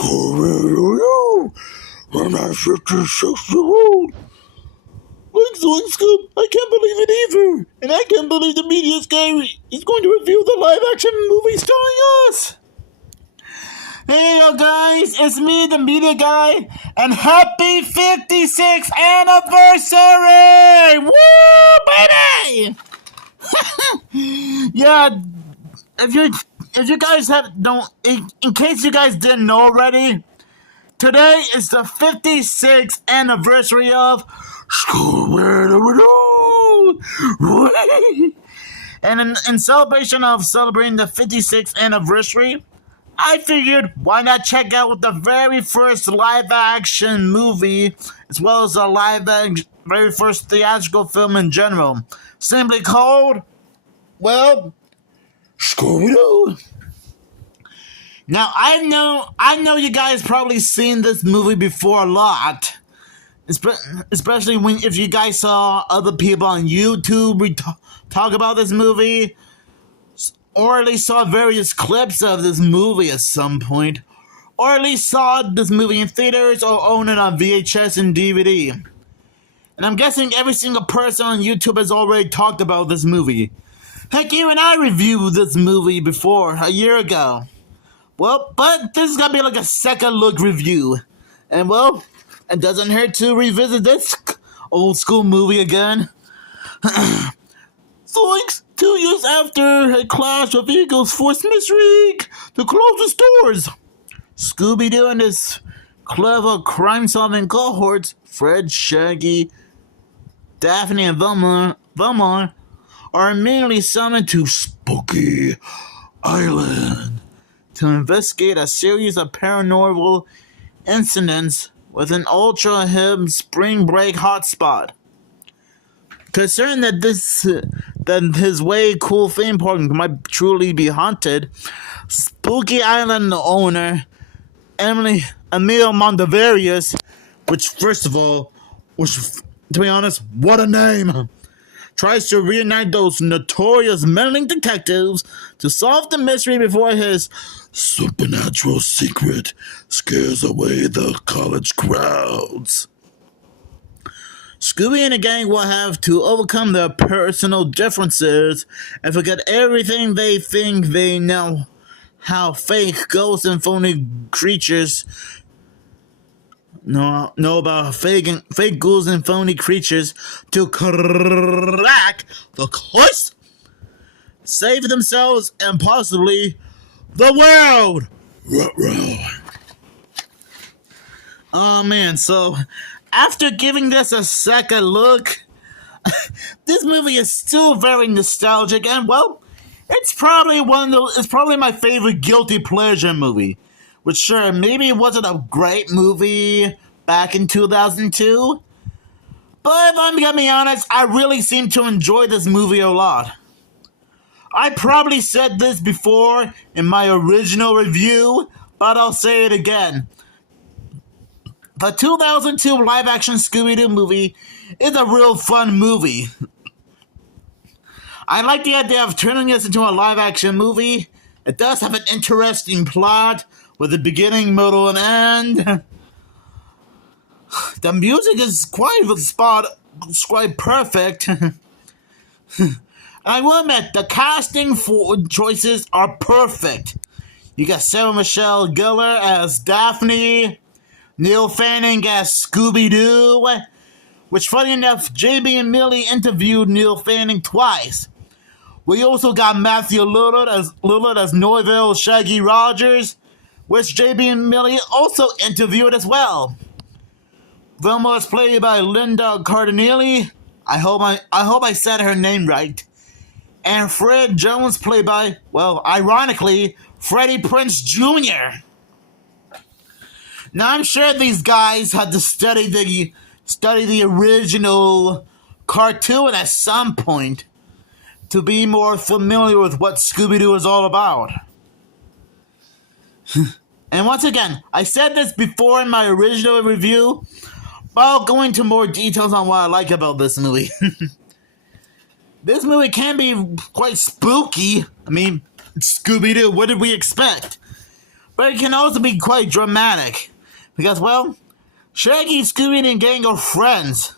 Scooby-Doo, when I'm 56 years old. Like Zoinks, I can't believe it either. And I can't believe the media is scary. He's going to review the live-action movie starring us. Hey, yo, guys, it's me, the media guy, and happy 56th anniversary! Woo, baby! Yeah, if you guys in case you guys didn't know already, today is the 56th anniversary of Scooby-Doo! And in celebration of celebrating the 56th anniversary, I figured why not check out the very first live-action movie, as well as the very first theatrical film in general, simply called, well, Scooby-Doo. Now, I know you guys probably seen this movie before a lot, especially if you guys saw other people on YouTube talk about this movie, or at least saw various clips of this movie at some point, or at least saw this movie in theaters or own it on VHS and DVD. And I'm guessing every single person on YouTube has already talked about this movie. Heck, even I reviewed this movie before, a year ago. Well, but this is gonna be like a second look review. And well, it doesn't hurt to revisit this old school movie again. Zoinks! 2 years after a clash of egos forced Miss Reek to close the stores, Scooby-Doo and his clever crime-solving cohorts, Fred, Shaggy, Daphne, and Velma, are immediately summoned to Spooky Island to investigate a series of paranormal incidents with an ultra-hip spring break hotspot. Concerned that his way cool theme park might truly be haunted, Spooky Island owner Emil Montevarius, to be honest, what a name, tries to reunite those notorious meddling detectives to solve the mystery before his supernatural secret scares away the college crowds. Scooby and the gang will have to overcome their personal differences and forget everything they think they know fake ghosts and phony creatures know about fake ghouls and phony creatures to crack the case, save themselves and possibly the world. Oh man, so after giving this a second look, this movie is still very nostalgic, and well, it's probably my favorite guilty pleasure movie. Which sure, maybe it wasn't a great movie back in 2002, but if I'm gonna be honest, I really seem to enjoy this movie a lot. I probably said this before in my original review, but I'll say it again. The 2002 live-action Scooby-Doo movie is a real fun movie. I like the idea of turning this into a live-action movie. It does have an interesting plot with a beginning, middle, and end. The music is quite perfect. I will admit, the casting choices are perfect. You got Sarah Michelle Gellar as Daphne, Neil Fanning as Scooby-Doo, which funny enough, JB and Millie interviewed Neil Fanning twice. We also got Matthew Lillard as Norville Shaggy Rogers, which JB and Millie also interviewed as well. Velma is played by Linda Cardinelli. I hope I said her name right. And Fred Jones played by, well, ironically, Freddie Prinze Jr. Now I'm sure these guys had to study the original cartoon at some point to be more familiar with what Scooby-Doo is all about. And once again, I said this before in my original review, but I'll go into more details on what I like about this movie. This movie can be quite spooky. I mean, Scooby-Doo, what did we expect? but it can also be quite dramatic. Because, well, Shaggy, Scooby, and gang are friends.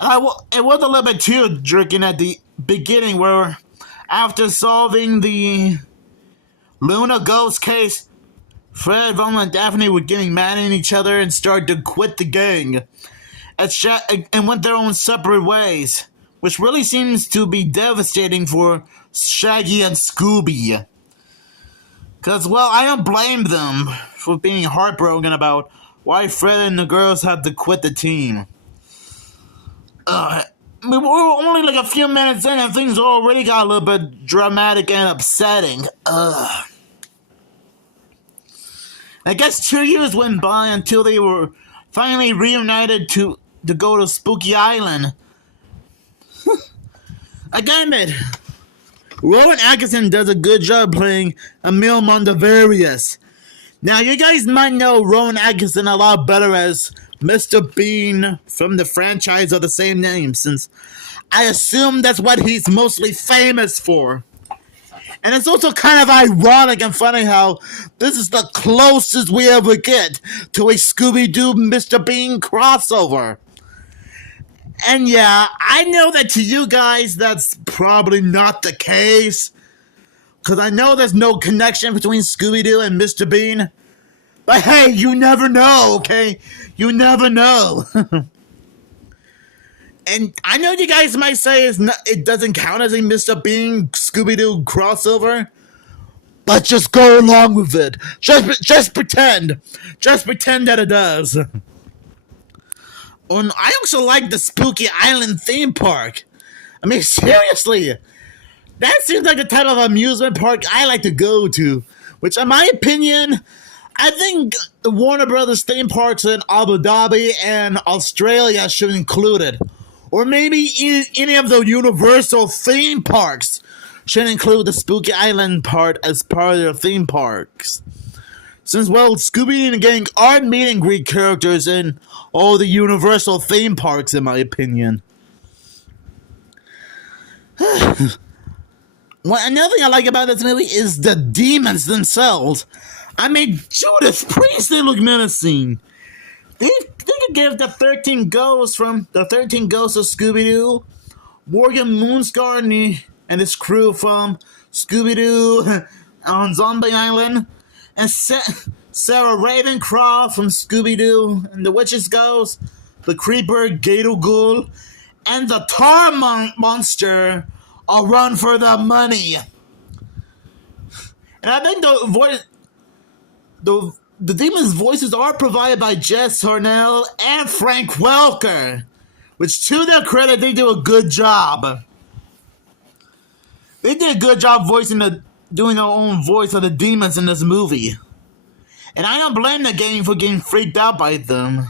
And it was a little bit too jerking at the beginning where after solving the Luna Ghost case, Fred, Velma, and Daphne were getting mad at each other and started to quit the gang and went their own separate ways, which really seems to be devastating for Shaggy and Scooby. Because, well, I don't blame them for being heartbroken about why Fred and the girls had to quit the team. We were only like a few minutes in and things already got a little bit dramatic and upsetting. I guess 2 years went by until they were finally reunited to go to Spooky Island. I gotta admit, Rowan Atkinson does a good job playing Emil Mondavarius. Now, you guys might know Rowan Atkinson a lot better as Mr. Bean from the franchise of the same name, since I assume that's what he's mostly famous for. And it's also kind of ironic and funny how this is the closest we ever get to a Scooby-Doo Mr. Bean crossover. And yeah, I know that to you guys that's probably not the case, because I know there's no connection between Scooby-Doo and Mr. Bean. But hey, you never know, okay? You never know. And I know you guys might say it doesn't count as a Mr. Bean Scooby-Doo crossover, but just go along with it. Just pretend. Just pretend that it does. And I also like the Spooky Island theme park. I mean, seriously, that seems like the type of amusement park I like to go to, which in my opinion, I think the Warner Brothers theme parks in Abu Dhabi and Australia should include it. Or maybe any of the Universal theme parks should include the Spooky Island part as part of their theme parks. Since, well, Scooby and the gang are meet and greet characters in all the Universal theme parks, in my opinion. Well, another thing I like about this movie is the demons themselves. I mean, Judas Priest, they look menacing. They could give the 13 ghosts from the 13 Ghosts of Scooby-Doo, Morgan Moonscar and his crew from Scooby-Doo on Zombie Island, and Sarah Ravencroft from Scooby-Doo and the Witch's Ghost, the Creeper Gato Ghoul, and the Tar Monster all run for the money. And I think the demons' voices are provided by Jess Harnell and Frank Welker, which to their credit, they do a good job. They did a good job doing their own voice of the demons in this movie. And I don't blame the gang for getting freaked out by them.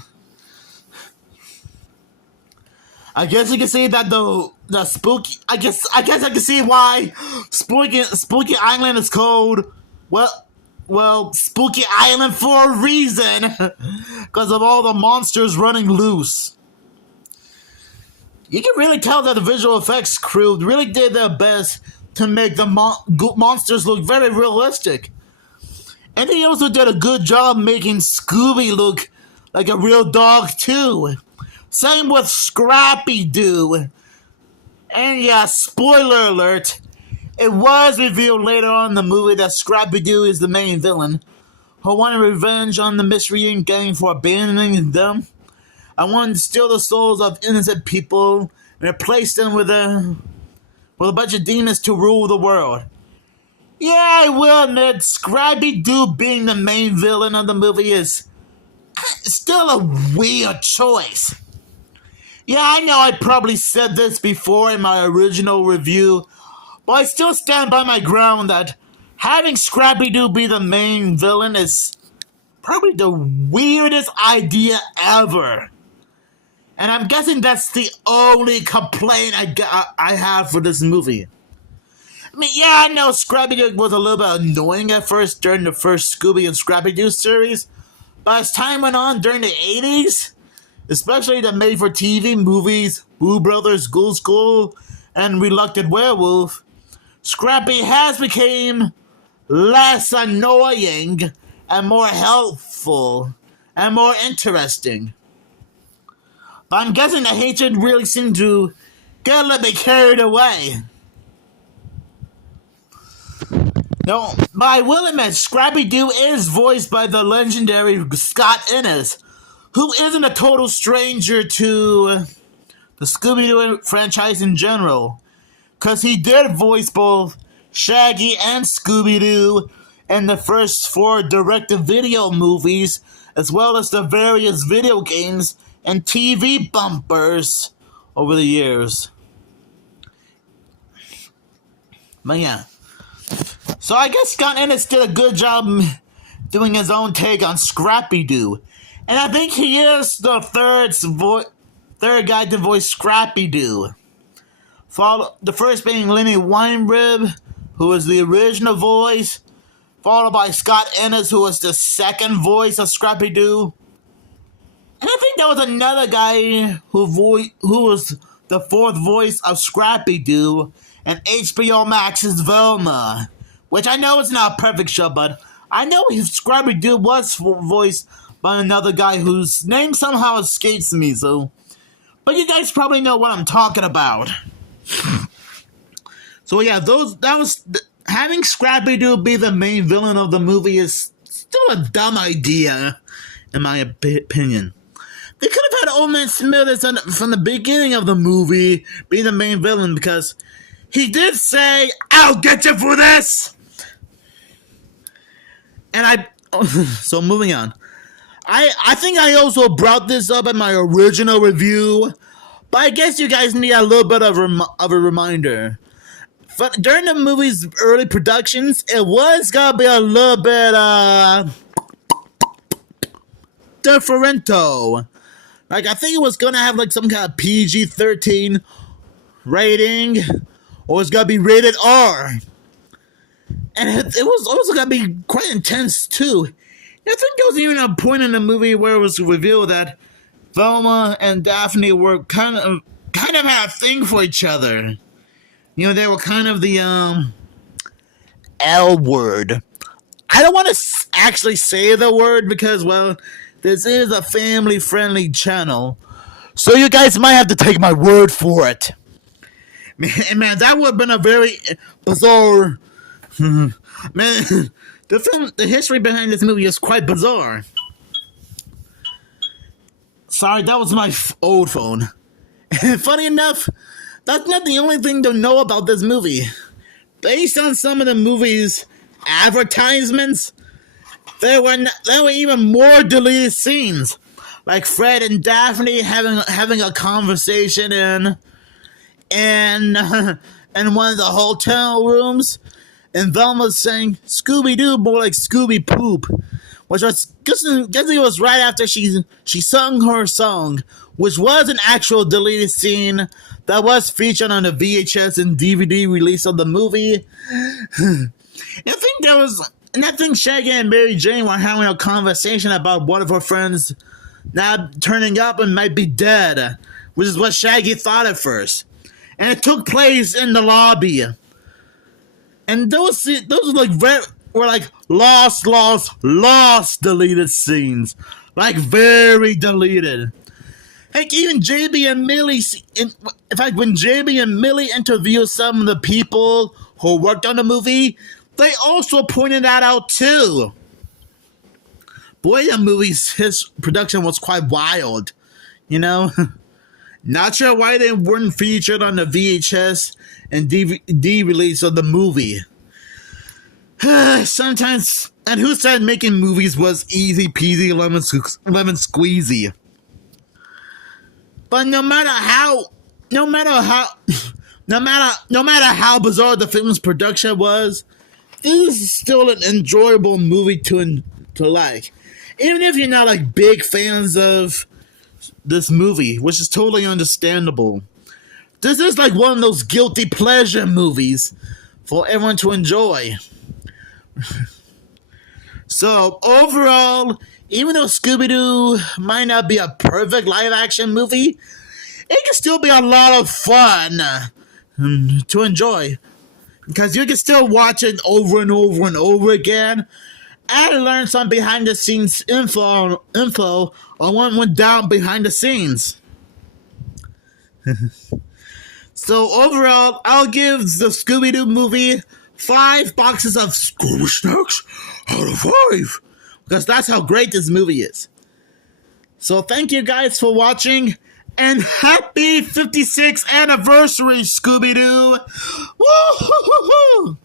I guess you can see that the spooky. I guess I can see why Spooky Island is called Spooky Island for a reason, because of all the monsters running loose. You can really tell that the visual effects crew really did their best to make the monsters look very realistic. And they also did a good job making Scooby look like a real dog too. Same with Scrappy-Doo. And yeah, spoiler alert, it was revealed later on in the movie that Scrappy-Doo is the main villain, who wanted revenge on the Mystery Inc. gang for abandoning them. I wanted to steal the souls of innocent people and replace them with a bunch of demons to rule the world. Yeah, I will admit, Scrappy-Doo being the main villain of the movie is still a weird choice. Yeah, I know I probably said this before in my original review, but I still stand by my ground that having Scrappy-Doo be the main villain is probably the weirdest idea ever. And I'm guessing that's the only complaint I have for this movie. I mean, yeah, I know Scrappy-Doo was a little bit annoying at first during the first Scooby and Scrappy-Doo series, but as time went on during the 80s, especially the made-for-TV movies Boo Brothers, Ghoul School, and Reluctant Werewolf, Scrappy has become less annoying and more helpful and more interesting. But I'm guessing the hatred really seemed to get a little bit carried away. No, but I will admit, Scrappy-Doo is voiced by the legendary Scott Innes, who isn't a total stranger to the Scooby-Doo franchise in general, because he did voice both Shaggy and Scooby-Doo in the first 4 direct-to-video movies, as well as the various video games and TV bumpers over the years. But yeah. So I guess Scott Innes did a good job doing his own take on Scrappy-Doo. And I think he is the third guy to voice Scrappy-Doo. The first being Lenny Weinrib, who was the original voice, followed by Scott Innes, who was the second voice of Scrappy-Doo. And I think there was another guy who was the 4th voice of Scrappy-Doo and HBO Max's Velma, which I know is not a perfect show, but I know Scrappy-Doo was voiced by another guy whose name somehow escapes me, but you guys probably know what I'm talking about. So yeah, having Scrappy-Doo be the main villain of the movie is still a dumb idea, in my opinion. They could have had Old Man Smithers from the beginning of the movie be the main villain, because he did say, "I'll get you for this!" And so moving on. I think I also brought this up in my original review, but I guess you guys need a little bit of a reminder. But during the movie's early productions, it was gonna be a little bit, differento. Like, I think it was gonna have, like, some kind of PG-13 rating, or it's gonna be rated R. And it was also gonna be quite intense, too. I think there was even a point in the movie where it was revealed that Velma and Daphne were kind of had a thing for each other. You know, they were kind of the, L word. I don't want to actually say the word because, well, this is a family-friendly channel. So you guys might have to take my word for it. Man, that would have been a very bizarre... Man, the history behind this movie is quite bizarre. Sorry, that was my old phone. And funny enough, that's not the only thing to know about this movie. Based on some of the movie's advertisements, there were even more deleted scenes, like Fred and Daphne having a conversation in one of the hotel rooms, and Velma saying Scooby-Doo more like Scooby-Poop, which was guessing it was right after she sung her song, which was an actual deleted scene that was featured on the VHS and DVD release of the movie. I think Shaggy and Mary Jane were having a conversation about one of her friends now turning up and might be dead, which is what Shaggy thought at first. And it took place in the lobby. And those were like lost deleted scenes. Like, very deleted. Heck, even JB and Millie, in fact, when JB and Millie interviewed some of the people who worked on the movie, they also pointed that out too. Boy, the his production was quite wild, you know? Not sure why they weren't featured on the VHS and DVD release of the movie. Sometimes, and who said making movies was easy peasy lemon squeezy? But no matter how bizarre the film's production was, this is still an enjoyable movie to like. Even if you're not like big fans of this movie, which is totally understandable. This is like one of those guilty pleasure movies for everyone to enjoy. So overall, even though Scooby-Doo might not be a perfect live-action movie, it can still be a lot of fun to enjoy. Because you can still watch it over and over and over again and learn some behind the scenes info on what went down behind the scenes. So overall, I'll give the Scooby-Doo movie 5 boxes of Scooby Snacks out of 5. Because that's how great this movie is. So thank you guys for watching. And happy 56th anniversary, Scooby-Doo! Woo-hoo-hoo-hoo!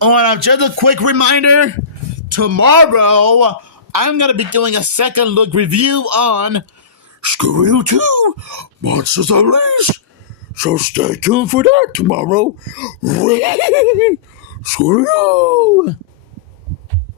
Oh, and just a quick reminder. Tomorrow, I'm going to be doing a second look review on Scooby-Doo 2, Monsters Unleashed. So stay tuned for that tomorrow. Scooby-Doo!